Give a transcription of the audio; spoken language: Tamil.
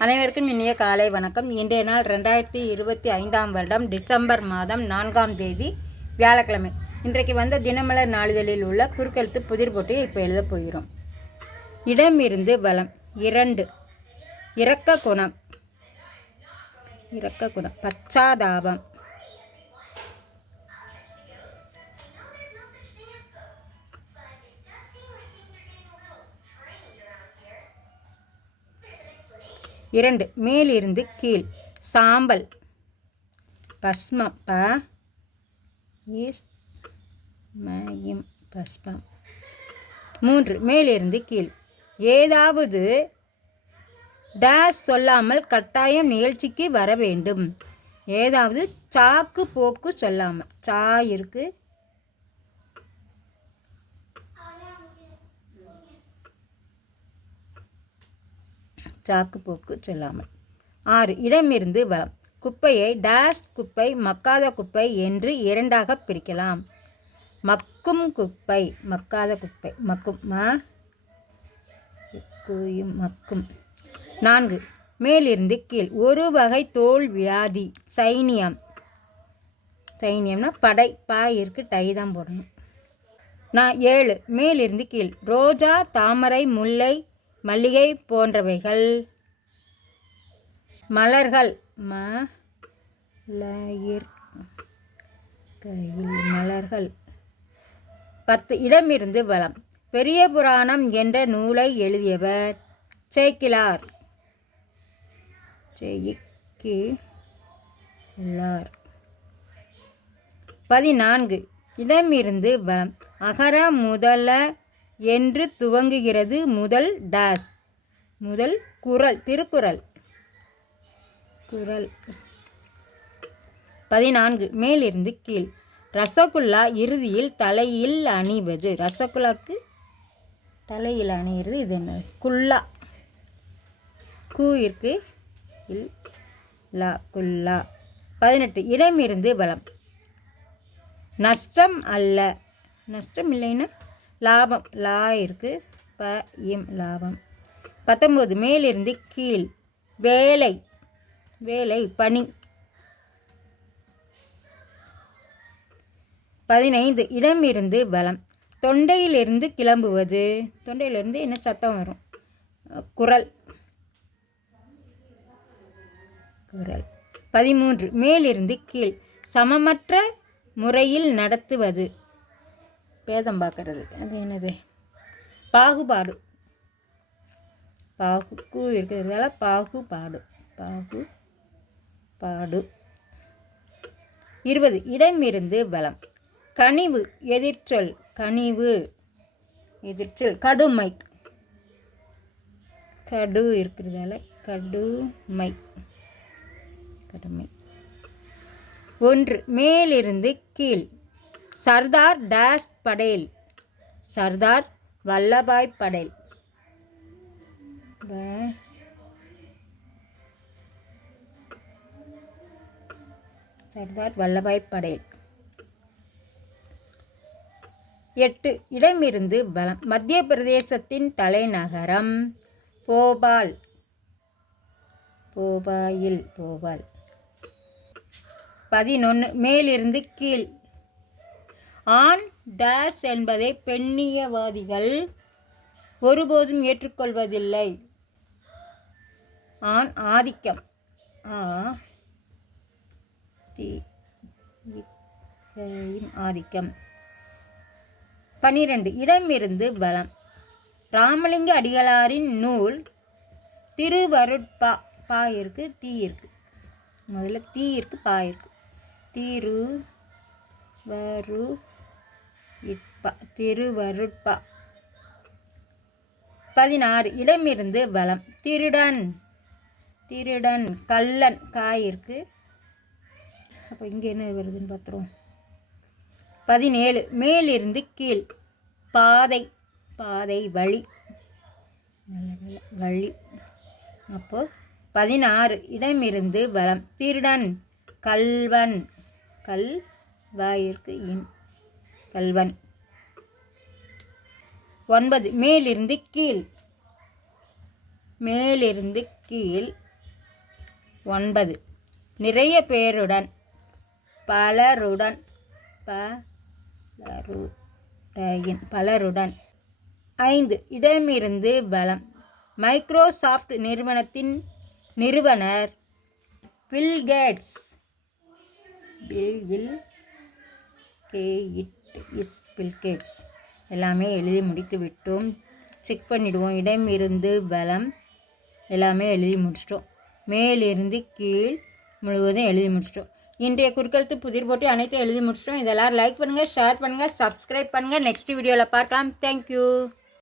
அனைவருக்கும் இனிய காலை வணக்கம். இன்றைய நாள் ரெண்டாயிரத்தி இருபத்தி ஐந்தாம் வருடம் டிசம்பர் மாதம் நான்காம் தேதி வியாழக்கிழமை. இன்றைக்கு வந்த தினமலர் நாளிதழில் உள்ள குறுக்கெழுத்து புதிர் போட்டியை இப்போ எழுதப் போகிறோம். இடமிருந்து வளம் இரண்டு. இரக்க குணம். இரக்க குணம். பச்சாதாபம். இரண்டு மேலிருந்து கீழ். சாம்பல். பஸ்மம். ப. இஸ் மயம். பஸ்மம். மூன்று மேலிருந்து கீழ். ஏதாவது டேஸ் சொல்லாமல் கட்டாயம் நிகழ்ச்சிக்கு வர வேண்டும். ஏதாவது சாக்கு போக்கு சொல்லாமல் சா இருக்கு. சாக்கு போக்கு சொல்லாமல். ஆறு இடமிருந்து வளம் குப்பையை டேஷ் குப்பை மக்காத குப்பை என்று இரண்டாக பிரிக்கலாம். மக்கும் குப்பை மக்காத குப்பை. மக்கும் ம மக்கும். நான்கு மேலிருந்து கீழ். ஒரு வகை தோல் வியாதி சைனியம். சைனியம்னா படை பாயிற்கு டை தான் போடணும். நான் ஏழு மேலிருந்து கீழ். ரோஜா தாமரை முல்லை மல்லிகை போன்றவைகள். மலர்கள். ம லயிர் கையில் மலர்கள். பத்து இடமிருந்து வளம். பெரிய புராணம் என்ற நூலை எழுதியவர் சேக்கிலார். செய்கிலார் பதினான்கு இடமிருந்து வளம். அகர முதல என்று துவங்குகிறது முதல் டேஸ். முதல் குரல் திருக்குறள். குரல். பதினான்கு மேலிருந்து கீழ். ரசகுல்லா இறுதியில் தலையில் அணிவது. ரசகுல்லாக்கு தலையில் அணிகிறது இது என்ன? குல்லா. கூ இருக்கு இல் லா குல்லா. பதினெட்டு இடமிருந்து பலம் நஷ்டம் அல்ல. நஷ்டம் இல்லைன்னா லாபம் லா இருக்கு ப இம் லாபம். பத்தொம்போது மேலிருந்து கீழ். வேலை வேலை பணி. பதினைந்து இடமிருந்து பலம் தொண்டையிலிருந்து கிளம்புவது. தொண்டையிலிருந்து என்ன சத்தம் வரும்? குரல். குரல். பதிமூன்று மேலிருந்து கீழ். சமமற்ற முறையில் நடத்துவது. பேதம் பார்க்கறது. அது என்னது? பாகுபாடு. பாகுக்கு இருக்கிறதால பாகுபாடு. பாகு பாடு இருபது. இடமிருந்து பலம் கனிவு. எதிர்ச்சொல். கனிவு. எதிர்ச்சொல். கடுமை. கடு இருக்கிறதால கடுமை. கடுமை. ஒன்று. மேலிருந்து கீழ். சர்தார் டேஸ் படேல். சர்தார் வல்லபாய் படேல். சர்தார் வல்லபாய் படேல். எட்டு. இடமிருந்து பலம் மத்திய பிரதேசத்தின் தலைநகரம் போபால். போபாயில் போபால். பதினொன்று மேலிருந்து கீழ். ஆண் டேஸ் என்பதை பெண்ணியவாதிகள் ஒருபோதும் ஏற்றுக்கொள்வதில்லை. ஆண் ஆதிக்கம். ஆ ஆதிக்கம். பனிரெண்டு இடமிருந்து பலம் ராமலிங்க அடிகளாரின் நூல் திருவருட்பா பா இருக்கு தீ இருக்கு முதல்ல தீ இருக்கு பா இருக்கு திரு வரு இப்பா திருவருட்பா. பதினாறு இடமிருந்து பலம் திருடன். திருடன் கள்ளன் காய் அப்போ இங்கே என்ன வருதுன்னு பார்த்துருவோம் பதினேழு மேலிருந்து கீழ். பாதை பாதை வழி. நல்ல வழி. அப்போ பதினாறு இடமிருந்து பலம் திருடன் கல்வன் கல் வாயிற்கு இன். கல்வன். ஒன்பது மேலிருந்து கீழ். மேலிருந்து கீழ். ஒன்பது நிறைய பேருடன் பலருடன் பலருடன் பலருடன். ஐந்து இடமிருந்து பலம். மைக்ரோசாஃப்ட் நிறுவனத்தின் நிறுவனர் Bill Bill will is Bill Gates எல்லாமே எழுதி முடித்து விட்டோம். செக் பண்ணிவிடுவோம் இடம் இருந்து பலம் எல்லாமே எழுதி முடிச்சிட்டோம். மேலிருந்து கீழ் முழுவதும் எழுதி முடிச்சிட்டோம். இன்றைய குறுக்கெழுத்து புதிர் போட்டு அனைத்தும் எழுதி முடிச்சிட்டோம். இதெல்லாம் லைக் பண்ணுங்கள் ஷேர் பண்ணுங்கள் சப்ஸ்கிரைப் பண்ணுங்கள் நெக்ஸ்ட் வீடியோவில் பார்க்கலாம். தேங்க்யூ